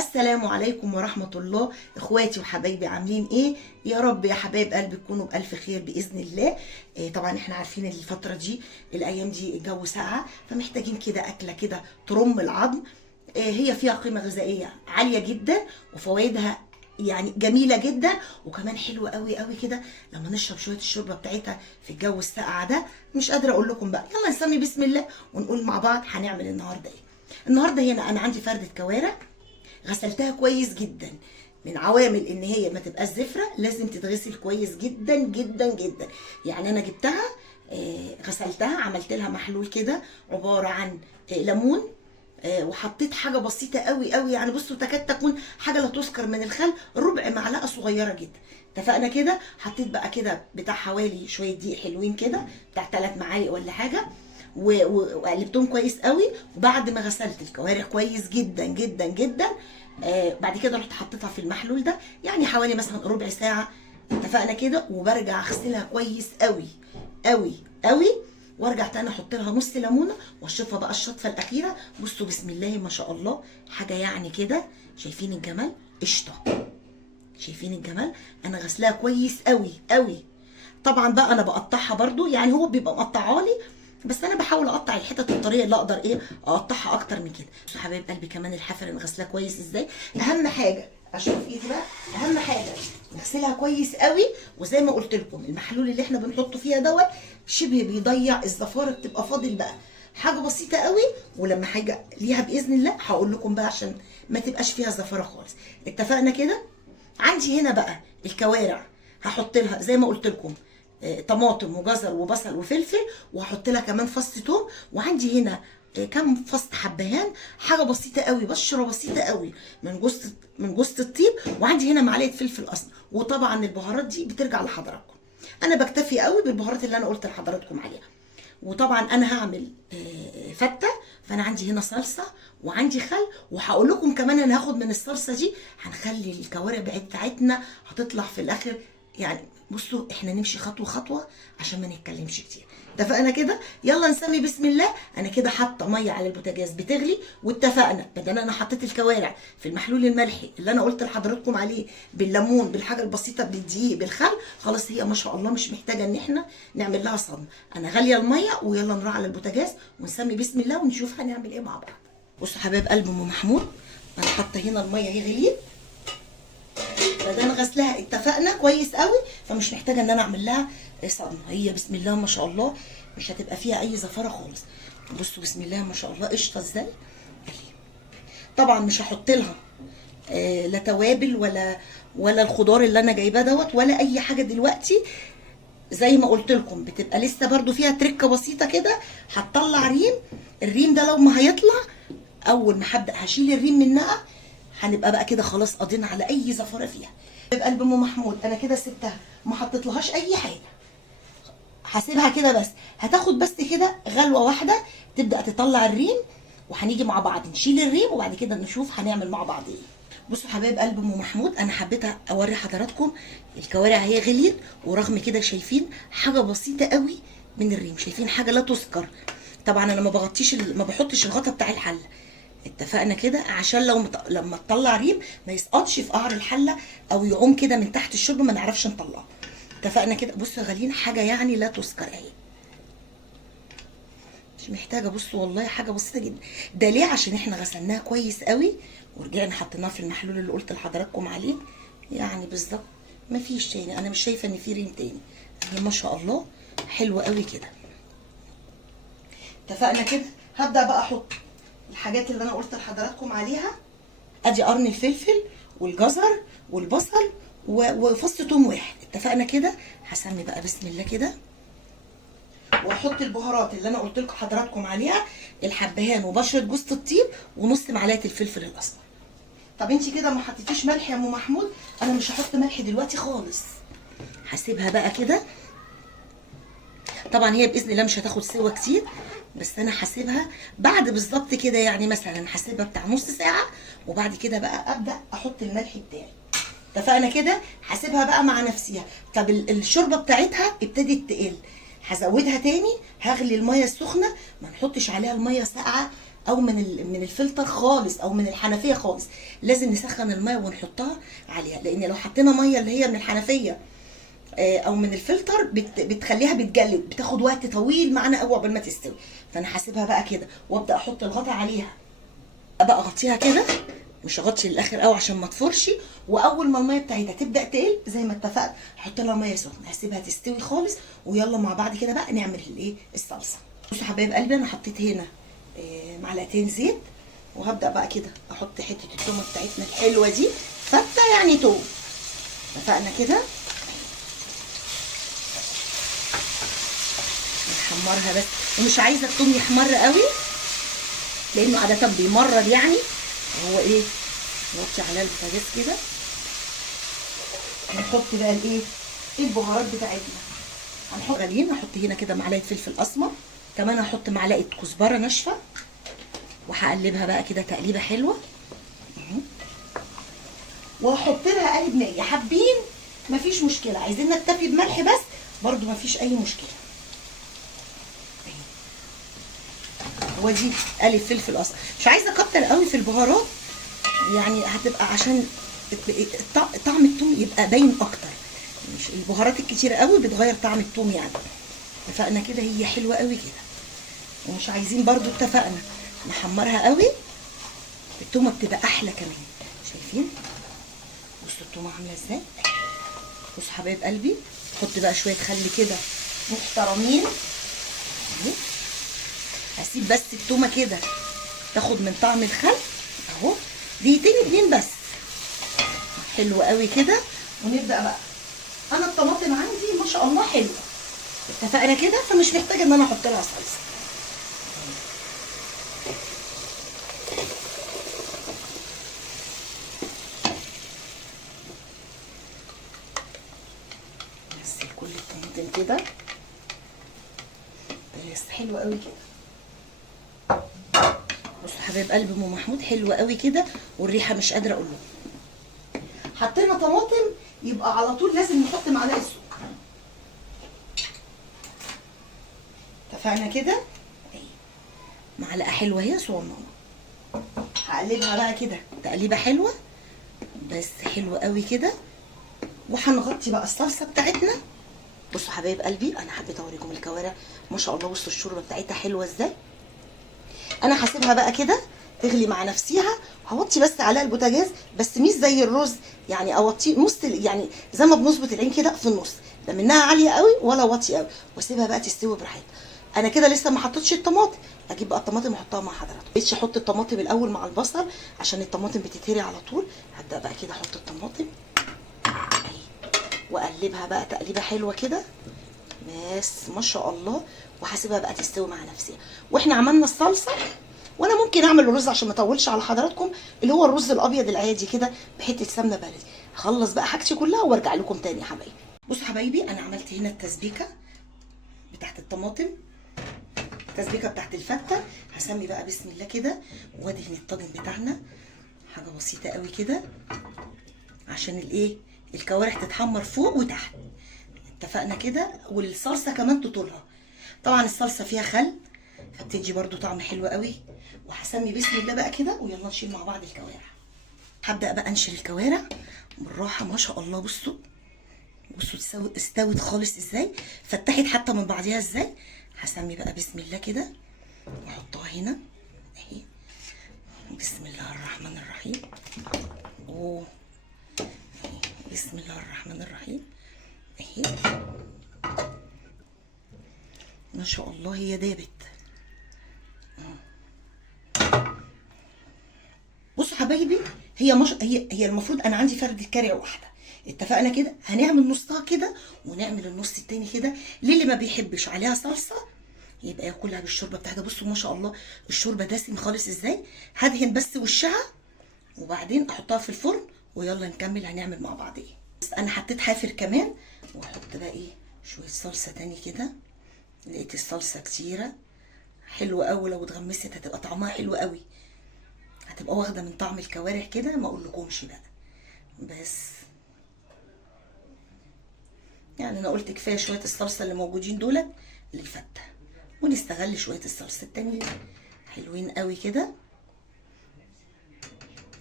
السلام عليكم ورحمة الله. اخواتي وحبايبي عاملين ايه؟ يا رب يا حبايب قلبي تكونوا بألف خير بإذن الله. طبعا احنا عارفين الفترة دي الأيام دي الجو ساقعة، فمحتاجين كده أكلة كده ترم العظم. هي فيها قيمة غذائية عالية جدا وفوائدها يعني جميلة جدا، وكمان حلوة قوي قوي كده لما نشرب شوية الشوربة بتاعتها في الجو الساقعة ده. مش قادرة اقول لكم بقى، يلا نسمي بسم الله ونقول مع بعض هنعمل النهاردة ايه. النهاردة هنا انا عندي فردة كوارع غسلتها كويس جدا. من عوامل ان هي ما تبقاش زفره لازم تتغسل كويس جدا جدا جدا. يعني انا جبتها غسلتها، عملت لها محلول كده عباره عن ليمون، وحطيت حاجه بسيطه قوي قوي، يعني بصوا تكاد تكون حاجه لا تذكر من الخل، ربع معلقه صغيره جدا. اتفقنا كده. حطيت بقى كده بتاع حوالي شويه دقيق حلوين كده، بتاع 3 معالق ولا حاجه، وقلبتهم كويس قوي. وبعد ما غسلت الكوارع كويس جدا جدا جدا، بعد كده رحت حطيتها في المحلول ده يعني حوالي مثلا ربع ساعه. اتفقنا كده. وبرجع اغسلها كويس قوي قوي قوي، وارجع تاني احط لها نص ليمونه واشطفها بقى الشطفه الاخيره. بصوا بسم الله ما شاء الله، حاجه يعني كده. شايفين الجمال؟ قشطه. شايفين الجمال؟ انا غسلاها كويس قوي قوي. طبعا بقى انا بقطعها برضو، يعني هو بيبقى مقطعالي بس انا بحاول اقطع الحتت بالطريقه اللي اقدر اقطعها اكتر من كده. بصوا حبايب قلبي كمان الحفر انا غسلاه كويس ازاي. اهم حاجه اشوف ايدي بقى، اهم حاجه نغسلها كويس قوي. وزي ما قلت لكم المحلول اللي احنا بنحطه فيها دوت شبه بيضيع الزفاره، بتبقى فاضل بقى حاجه بسيطه قوي. ولما حاجه ليها باذن الله هقول لكم بقى عشان ما تبقاش فيها زفاره خالص. اتفقنا كده. عندي هنا بقى الكوارع هحط لها زي ما قلت لكم طماطم وجزر وبصل وفلفل، وهحط لها كمان فص ثوم. وعندي هنا كام فص حبهان، حاجه بسيطه قوي، بشره بسيطه قوي من جوز الطيب. وعندي هنا معلقه فلفل اسمر. وطبعا البهارات دي بترجع لحضراتكم، انا بكتفي قوي بالبهارات اللي انا قلت لحضراتكم عليها. وطبعا انا هعمل فته، فانا عندي هنا صلصه وعندي خل. وهقول لكم كمان انا هاخد من الصلصه دي هنخلي الكوارع بتاعتنا هتطلع في الاخر. يعني بصوا احنا نمشي خطوه خطوه عشان ما نتكلمش كتير. اتفقنا كده. يلا نسمي بسم الله. انا كده حاطه ميه على البوتاجاز بتغلي، واتفقنا بدل انا حطيت الكوارع في المحلول الملحي اللي انا قلت لحضراتكم عليه بالليمون بالحاجه البسيطه بالدقيق بالخل، خلاص هي ما شاء الله مش محتاجه ان احنا نعمل لها صدمه. انا غاليه الميه، ويلا نروح على البوتاجاز ونسمي بسم الله ونشوف هنعمل ايه مع بعض. بصوا حبايب قلب ام محمود، انا حاطه هنا الميه هي غليت، بدل انا غسلها اتفقنا كويس قوي، فمش محتاجه ان انا اعمل لها صدمه. هي بسم الله ما شاء الله مش هتبقى فيها اي زفاره خالص. بصوا بسم الله ما شاء الله قشطه ازاي. طبعا مش هحط لها لا توابل ولا الخضار اللي انا جايباه دوت ولا اي حاجه دلوقتي. زي ما قلت لكم بتبقى لسه برده فيها تركه بسيطه كده. هتطلع ريم، الريم ده لو ما هيطلع اول ما هبدا هشيل الريم منها، هنبقى بقى كده خلاص قضينا على اي زفاره فيها. بقلب ام محمود انا كده سبتها ما حطيتلهاش اي حاجه، هسيبها كده بس هتاخد بس كده غلوه واحده تبدا تطلع الريم، وهنيجي مع بعض نشيل الريم وبعد كده نشوف هنعمل مع بعض ايه. بصوا حبايب قلب ام محمود، انا حبيت اوري حضراتكم الكوارع هي غليت، ورغم كده شايفين حاجه بسيطه قوي من الريم، شايفين حاجه لا تذكر. طبعا انا ما بحطش الغطا بتاع الحله. اتفقنا كده عشان لما تطلع ريم ما يسقطش في قعر الحله او يعوم كده من تحت الشوربه ما نعرفش نطلعه. اتفقنا كده. بصوا غاليين حاجه يعني لا تذكر اهي، مش محتاجه. بصوا والله حاجه بسيطه جدا. ده ليه؟ عشان احنا غسلناها كويس قوي ورجعنا حطيناها في المحلول اللي قلت لحضراتكم عليه. يعني بالظبط مفيش تاني، انا مش شايفه ان في ريم تاني. هي ما شاء الله حلوه قوي كده. اتفقنا كده. هبدا بقى احط الحاجات اللي انا قلت لحضراتكم عليها. ادي قرن الفلفل والجزر والبصل وفص ثوم واحد. اتفقنا كده. هسمي بقى بسم الله كده، واحط البهارات اللي انا قلت لكم حضراتكم عليها، الحبهان وبشره جوز الطيب ونص معلقه الفلفل الاسمر. طب انت كده ما حطيتيش ملح يا ام محمود؟ انا مش هحط ملح دلوقتي خالص، هسيبها بقى كده. طبعا هي باذن الله مش هتاخد سوا كتير، بس انا هسيبها بعد بالظبط كده، يعني مثلا هسيبها بتاع نص ساعه، وبعد كده بقى ابدا احط الملح بتاعي. اتفقنا كده. هسيبها بقى مع نفسها. طب الشوربه بتاعتها ابتدت تقل، هزودها تاني. هغلي الميه السخنه، ما نحطش عليها الميه ساقعه او من الفلتر خالص او من الحنفيه خالص. لازم نسخن الميه ونحطها عليها، لان لو حطينا ميه اللي هي من الحنفيه او من الفلتر بتخليها بتجلد، بتاخد وقت طويل معانا قوي قبل ما تستوي. فانا هسيبها بقى كده وابدا احط الغطا عليها، ابقى اغطيها كده، مش اغطي للاخر قوي عشان ما تفرش. واول ما الميه بتاعتها تبدا تقل زي ما اتفقت احط لها ميه سخنه، هسيبها تستوي خالص، ويلا مع بعض كده بقى نعمل الايه الصلصه. بصوا حبايب قلبي، انا حطيت هنا معلقتين زيت، وهبدا بقى كده احط حته التومه بتاعتنا الحلوه دي، فته يعني توم. اتفقنا كده، نحمرها بس، ومش عايزه التوم يحمر قوي لانه عاده بيمرر يعني. هو ايه، نوطي على البوتاجاز كده، نحط بقى الايه البهارات بتاعتنا. هنحط غاليين، هحط هنا كده معلقه فلفل اسمر، كمان هحط معلقه كزبره ناشفه، وهقلبها بقى كده تقليبه حلوه. وهحط لها قالب مائي، حابين مفيش مشكله، عايزين نكتفي بملح بس برضو مفيش اي مشكله. ودي قالب فلفل اسمر، مش عايزه اكتر قوي في البهارات يعني، هتبقى عشان طعم الثوم يبقى باين اكتر. مش البهارات الكتير قوي بتغير طعم الثوم يعني. اتفقنا كده، هي حلوه قوي كده، ومش عايزين برضو اتفقنا نحمرها قوي، التومه بتبقى احلى كمان. شايفين بصوا التومه عامله ازاي. بصوا حبايب قلبي، حط بقى شويه خل كده محترمين. هسيب بس التومه كده تاخد من طعم الخل اهو، دقيقتين 2 بس، حلو قوي كده. ونبدا بقى، انا الطماطم عندي ما شاء الله حلوه، اتفقنا كده، فمش محتاجه ان انا احط لها صلصه. بس كل الطماطم كده بس، حلوه قوي كده. بصوا حبايب قلب ام محمود، حلوه قوي كده، والريحه مش قادره اقول لكم. حطينا طماطم، يبقى على طول لازم نحط معلقه سكر. اتفقنا كده، معلقه حلوه هي صغننه. هقلبها بقى كده تقليبه حلوه بس، حلوه قوي كده. وهنغطي بقى الصلصه بتاعتنا. بصوا حبايب قلبي، انا حبيت اوريكم الكوارع ما شاء الله، بصوا الشوربه بتاعتها حلوه ازاي. انا هسيبها بقى كده تغلي مع نفسيها، هوطي بس عليها البوتاجاز، بس مش زي الرز يعني، اوطيه نص يعني زي ما بنظبط العين كده في النص، لا منها عاليه قوي ولا واطيه قوي، واسيبها بقى تستوي براحتها. انا كده لسه ما حطيتش الطماطم، اجيب بقى الطماطم واحطها مع حضراتكم. مبقتش احط الطماطم الاول مع البصل عشان الطماطم بتتهري على طول. هبدا بقى كده احط الطماطم اهي، واقلبها بقى تقليبه حلوه كده بس ما شاء الله، وهسيبها بقى تستوي مع نفسها. واحنا عملنا الصلصه، وانا ممكن اعمل الرز عشان ما اطولش على حضراتكم، اللي هو الرز الابيض العادي كده بحته سمنه بلدي. هخلص بقى حاجتي كلها وارجع لكم تاني يا حبايبي. بصوا حبايبي، انا عملت هنا التسبيكه بتاعت الطماطم، التسبيكه بتاعت الفته. هسمي بقى بسم الله كده، وادهن الطاجن بتاعنا حاجه بسيطه قوي كده عشان الايه الكوارع تتحمر فوق وتحت. اتفقنا كده، والصلصه كمان تطولها. طبعا الصلصه فيها خل فبتدي برده طعم حلو قوي. وهسمي بسم الله بقى كده، ويلا نشيل مع بعض الكوارع. هبدا بقى انشل الكوارع بالراحه ما شاء الله. بصوا استوت خالص ازاي، فتحت حتى من بعضيها ازاي. هسمي بقى بسم الله كده واحطها هنا اهي. بسم الله الرحمن الرحيم. اوه، بسم الله الرحمن الرحيم اهي، ما شاء الله هي دابت. بصوا حبايبي، هي المفروض انا عندي فردة كارع واحده. اتفقنا كده، هنعمل نصها كده ونعمل النص التاني كده. للي ما بيحبش عليها صلصه يبقى ياكلها بالشوربه بتاعتها. بصوا ما شاء الله الشوربه دسم خالص ازاي. هدهن بس وشها وبعدين احطها في الفرن، ويلا نكمل هنعمل مع بعض ايه. بس انا حطيت حافر كمان، واحط بقى ايه شويه صلصه تاني كده. لقيت الصلصه كتيره حلوه قوي، لو اتغمست هتبقى طعمها حلو قوي، هتبقى واخده من طعم الكوارع كده ما اقولكمش بقى. بس يعني انا قلت كفايه شويه الصلصه اللي موجودين دولت للفته، ونستغل شويه الصلصه التانيين. حلوين قوي كده.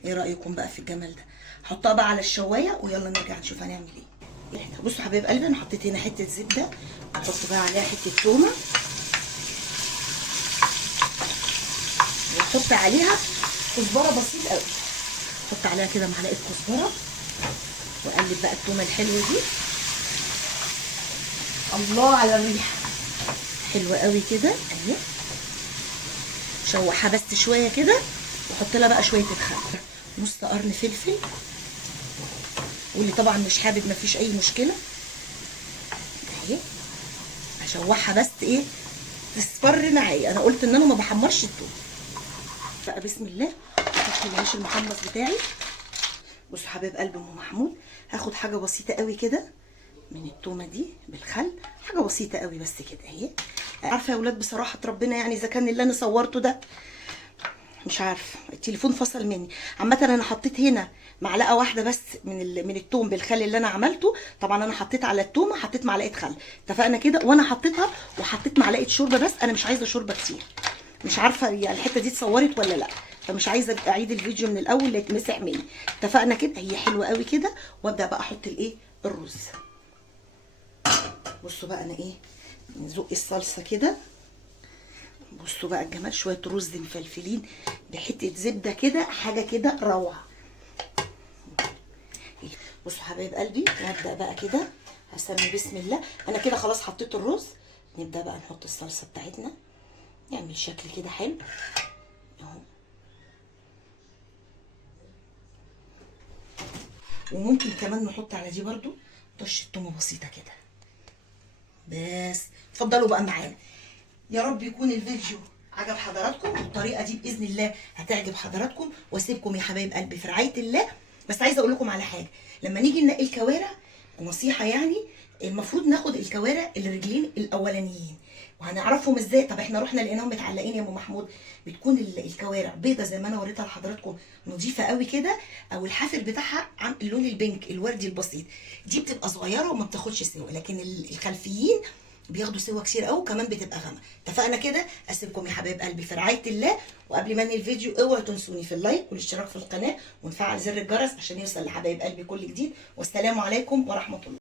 ايه رايكم بقى في الجمال ده؟ حطها بقى على الشوايه ويلا نرجع نشوف هنعمل ايه. بصوا حبايب قلبي، انا حطيت هنا حته زبده، احط بقى عليها حته تومه، واحط عليها كزبره بسيط قوي. احط عليها كده معلقه كزبره، واقلب بقى التومه الحلوه دي. الله على الريحه، حلوه قوي كده اهي. شوحها بس شويه كده، واحط لها بقى شويه الخل، نص قرن فلفل، واللي طبعا مش حابب مفيش اي مشكله اهي. هشوحها بس ايه تصفر معايا. انا قلت ان انا ما بحمرش التوم بقى. بسم الله. احط العيش المحمص بتاعي. بصوا حبايب قلب ام محمود، هاخد حاجه بسيطه قوي كده من التومه دي بالخل، حاجه بسيطه قوي بس كده اهي. عارفه يا ولاد بصراحه ربنا يعني اذا كان اللي انا صورته ده مش عارفه، التليفون فصل مني. عامه انا حطيت هنا معلقه واحده بس من التوم بالخل اللي انا عملته. طبعا انا حطيت على التومه حطيت معلقه خل، اتفقنا كده. وانا حطيتها وحطيت معلقه شوربه بس، انا مش عايزه شوربه كتير. مش عارفه يعني الحته دي اتصورت ولا لا، فمش عايزه اعيد الفيديو من الاول لا يتمسح مني. اتفقنا كده، هي حلوه قوي كده. وابدا بقى احط الايه الرز. بصوا بقى انا ايه نزق الصلصه كده. بصوا بقى الجمال، شويه رز مفلفلين بحته زبده كده، حاجه كده روعه. بصوا حبايب قلبي، نبدا بقى كده. هسمي بسم الله. انا كده خلاص حطيت الرز. نبدا بقى نحط الصلصه بتاعتنا، نعمل شكل كده حلو اهو. وممكن كمان نحط على دي برضو طشه تومه بسيطه كده بس. اتفضلوا بقى معانا. يا رب يكون الفيديو عجب حضراتكم، والطريقه دي باذن الله هتعجب حضراتكم. واسيبكم يا حبايب قلبي في رعايه الله. بس عايزه اقول لكم على حاجه، لما نيجي ننقي الكوارع، نصيحه يعني، المفروض ناخد الكوارع الرجلين الاولانيين. وهنعرفهم ازاي؟ طب احنا رحنا لقيناهم متعلقين يا ام محمود. بتكون الكوارع بيضه زي ما انا وريتها لحضراتكم، نظيفه قوي كده، او الحافر بتاعها عن اللون البينك الوردي البسيط، دي بتبقى صغيره وما بتاخدش سوا. لكن الخلفيين بياخدوا سوا كتير قوي، وكمان بتبقى غامقه. اتفقنا كده. اسيبكم يا حبايب قلبي في رعايه الله. وقبل ما انهي الفيديو، اوعوا تنسوني في اللايك والاشتراك في القناه ونفعل زر الجرس عشان يوصل لحبايب قلبي كل جديد. والسلام عليكم ورحمه الله.